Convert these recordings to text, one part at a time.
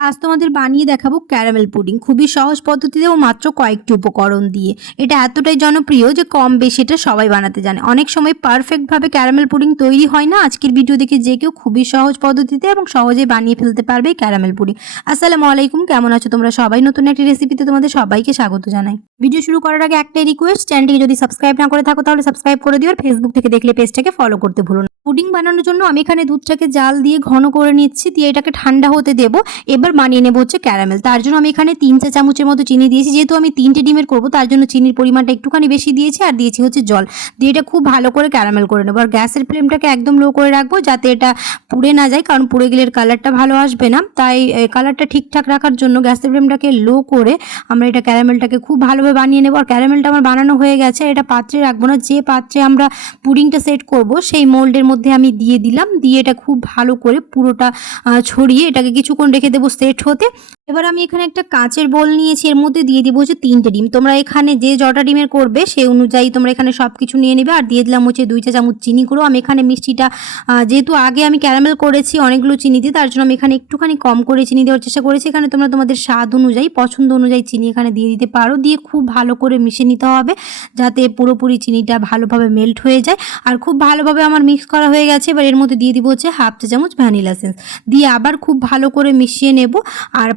আজ তোমাদের বানিয়ে দেখাবো ক্যারামেল পুডিং। খুবই সহজ পদ্ধতিতে ও মাত্র কয়েকটি উপকরণ দিয়ে। এটা এতটাই জনপ্রিয় যে কম বেশি এটা সবাই বানাতে জানে। অনেক সময় পারফেক্টভাবে ক্যারামেল পুডিং তৈরি হয় না। আজকের ভিডিও দেখে যে কেউ খুবই সহজ পদ্ধতিতে এবং সহজে বানিয়ে ফেলতে পারবে ক্যারামেল পুডিং। আসসালামু আলাইকুম, কেমন আছো তোমরা সবাই? নতুন একটি রেসিপিতে তোমাদের সবাইকে স্বাগত জানাই। ভিডিও শুরু করার আগে একটাই রিকোয়েস্ট চ্যানেলটিকে যদি সাবস্ক্রাইব না করে থাকো তাহলে সাবস্ক্রাইব করে দিও আর ফেসবুক থেকে দেখলে পেজটাকে ফলো করতে ভুলো না। পুডিং বানানোর জন্য আমি এখানে দুধটাকে জাল দিয়ে ঘন করে নিচ্ছি, দিয়ে এটাকে ঠান্ডা হতে দেবো। এবার বানিয়ে নেব হচ্ছে ক্যারামেল। তার জন্য আমি এখানে তিন চা চামচের মতো চিনি দিয়েছি। যেহেতু আমি তিনটে ডিমের করব, তার জন্য চিনির পরিমাণটা একটুখানি বেশি দিয়েছি আর দিয়েছি হচ্ছে জল। দিয়ে এটা খুব ভালো করে ক্যারামেল করে নেব। আর গ্যাসের ফ্লেমটাকে একদম লো করে রাখব যাতে এটা পুড়ে না যায়, কারণ পুড়ে গেলে কালারটা ভালো আসবে না। তাই কালারটা ঠিকঠাক রাখার জন্য গ্যাসের ফ্লেমটাকে লো করে আমরা এটা ক্যারামেলটাকে খুব ভালোভাবে বানিয়ে নেব। আর ক্যারামেলটা আমার বানানো হয়ে গেছে, এটা পাত্রে রাখব না। যে পাত্রে আমরা পুডিংটা সেট করব, সেই মোল্ডের মধ্যে আমি দিয়ে দিলাম। দিয়ে এটা খুব ভালো করে পুরোটা ছড়িয়ে এটাকে কিছুক্ষণ রেখে দেবো সেট হতে এবার আমি এখানে একটা কাঁচের বোল নিয়েছি, এর মধ্যে দিয়ে দিব হচ্ছে তিনটে ডিম। তোমরা এখানে যে জটা ডিমের করবে সেই অনুযায়ী তোমরা এখানে সব কিছু নিয়ে নেবে। আর দিয়ে দিলাম হচ্ছে দুই চা চামচ চিনি গুঁড়ো। আমি এখানে মিষ্টিটা যেহেতু আগে আমি ক্যারামেল করেছি, অনেকগুলো চিনি দিয়ে, তার জন্য আমি এখানে একটুখানি কম করে চিনি দেওয়ার চেষ্টা করেছি। এখানে তোমরা তোমাদের স্বাদ অনুযায়ী, পছন্দ অনুযায়ী চিনি এখানে দিয়ে দিতে পারো। দিয়ে খুব ভালো করে মিশিয়ে নিতে হবে, যাতে পুরোপুরি চিনিটা ভালোভাবে মেল্ট হয়ে যায়। আর খুব ভালোভাবে আমার মিক্স করা হয়ে গেছে। এবার এর মধ্যে দিয়ে দিব হচ্ছে হাফ চা চামচ ভ্যানিলা সেন্স দিয়ে আবার খুব ভালো করে মিশিয়ে নেব। আর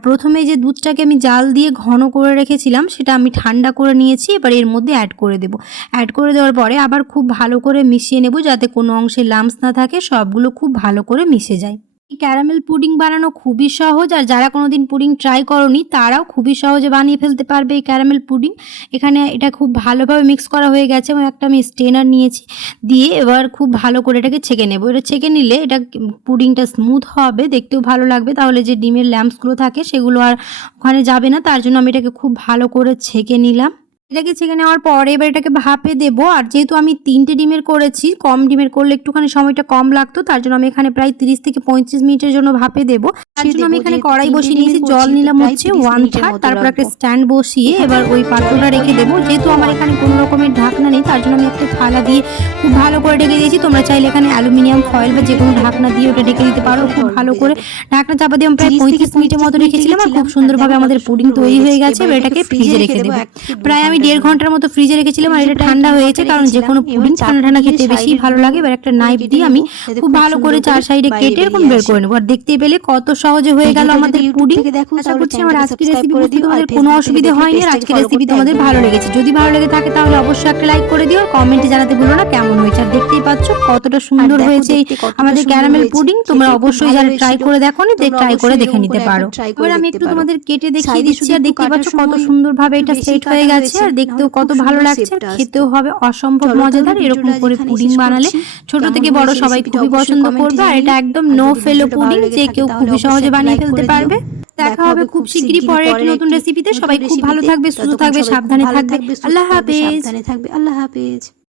যে দুধটাকে আমি জাল দিয়ে ঘন করে রেখেছিলাম, সেটা আমি ঠান্ডা করে নিয়েছি, এবার এর মধ্যে অ্যাড করে দেব। অ্যাড করে দেওয়ার পরে আবার খুব ভালো করে মিশিয়ে নেব, যাতে কোনো অংশে লাম্পস না থাকে, সবগুলো খুব ভালো করে মিশে যায়। ক্যারামেল পুডিং বানানো খুবই সহজ, আর যারা কোনোদিন পুডিং ট্রাই করনি, তারাও খুবই সহজে বানিয়ে ফেলতে পারবে এই ক্যারামেল পুডিং। এখানে এটা খুব ভালোভাবে মিক্স করা হয়ে গেছে, এবং একটা আমি স্টেনার নিয়েছি দিয়ে এবার খুব ভালো করে এটাকে ছেঁকে নেব। এটা ছেঁকে নিলে এটা পুডিংটা স্মুথ হবে, দেখতেও ভালো লাগবে। তাহলে যে ডিমের ল্যাম্পসগুলো থাকে, সেগুলো আর ওখানে যাবে না, তার জন্য আমি এটাকে খুব ভালো করে ছেঁকে নিলাম। এটাকে ছেঁকে নেওয়ার পরে এবার এটাকে ভাপে দেবো। আর যেহেতু আমি তিনটে ডিমের করেছি কম ডিমের করলে একটুখানি সময়টা কম লাগতো তার জন্য আমি এখানে প্রায় তিরিশ থেকে পঁয়ত্রিশ মিনিটের জন্য ভাপে দেবো। তার জন্য আমি এখানে কড়াই বসিয়ে নিয়েছি জল নিলাম হচ্ছে ওয়ান থার্ড তারপর একটা স্ট্যান্ড বসিয়ে এবার ওই পাত্রটা রেখে দেবো। যেহেতু আমার এখানে কোনো রকমের ঢাকনা নেই তার জন্য আমি একটা থালা দিয়ে খুব ভালো করে ঢেকে দিয়েছি। তোমরা চাইলে এখানে অ্যালুমিনিয়াম ফয়েল বা যে কোনো ঢাকনা দিয়ে ওটা ঢেকে দিতে পারো। খুব ভালো করে ঢাকনা চাপা দিয়ে আমি প্রায় পঁয়ত্রিশ মিনিটের মতো রেখেছিলাম। আর খুব সুন্দরভাবে আমাদের পুডিং তৈরি হয়ে গেছে। এবার এটাকে ফ্রিজে রেখে দেবো প্রায় আমি দেড় ঘণ্টার মতো ফ্রিজে রেখেছিলাম আর এটা ঠান্ডা হয়েছে কারণ যে কোনো পুডিং ঠান্ডা ঠান্ডা খেতে বেশি ভালো লাগে এবার একটা নাইফ দিয়ে আমি খুব ভালো করে চার সাইডে কেটে এরকম বের করে নেব। আর দেখতে পেলে কত সহজে হয়ে গেল আমাদের পুডিং। আশা করছি আমার আজকের রেসিপি বুঝতে তোমাদের কোনো অসুবিধা হয়নি আর আজকের রেসিপি তোমাদের ভালো লেগেছে। যদি ভালো লেগে থাকে তাহলে অবশ্যই একটা লাইক করে দিও কমেন্টে জানাতে ভুলো না কেমন হয়েছে। আর দেখতেই পাচ্ছ কতটা সুন্দর হয়েছে আমাদের ক্যারামেল পুডিং তোমরা অবশ্যই যারা ট্রাই করে দেখো নি ট্রাই করে দেখে নিতে পারো। এবার আমি একটু তোমাদের কেটে দেখিয়ে দিচ্ছি আর দেখতে পাচ্ছ কত সুন্দরভাবে এটা সেট হয়ে গেছে আর দেখতেও কত ভালো লাগছে খেতেও হবে অসম্ভব মজাদার। এরকম করে পুডিং বানালে ছোট থেকে বড় সবাই খুবই পছন্দ করবে আর এটা একদম নো ফেলো পুডিং যে কেউ খুবই সহজে বানিয়ে ফেলতে পারবে। দেখা হবে খুব শিগগিরই পরে একটি নতুন রেসিপিতে সবাই খুব ভালো থাকবে সুস্থ থাকবে সাবধানে থাকবে। আল্লাহ হাফেজ। সাবধানে থাকবে। আল্লাহ হাফেজ।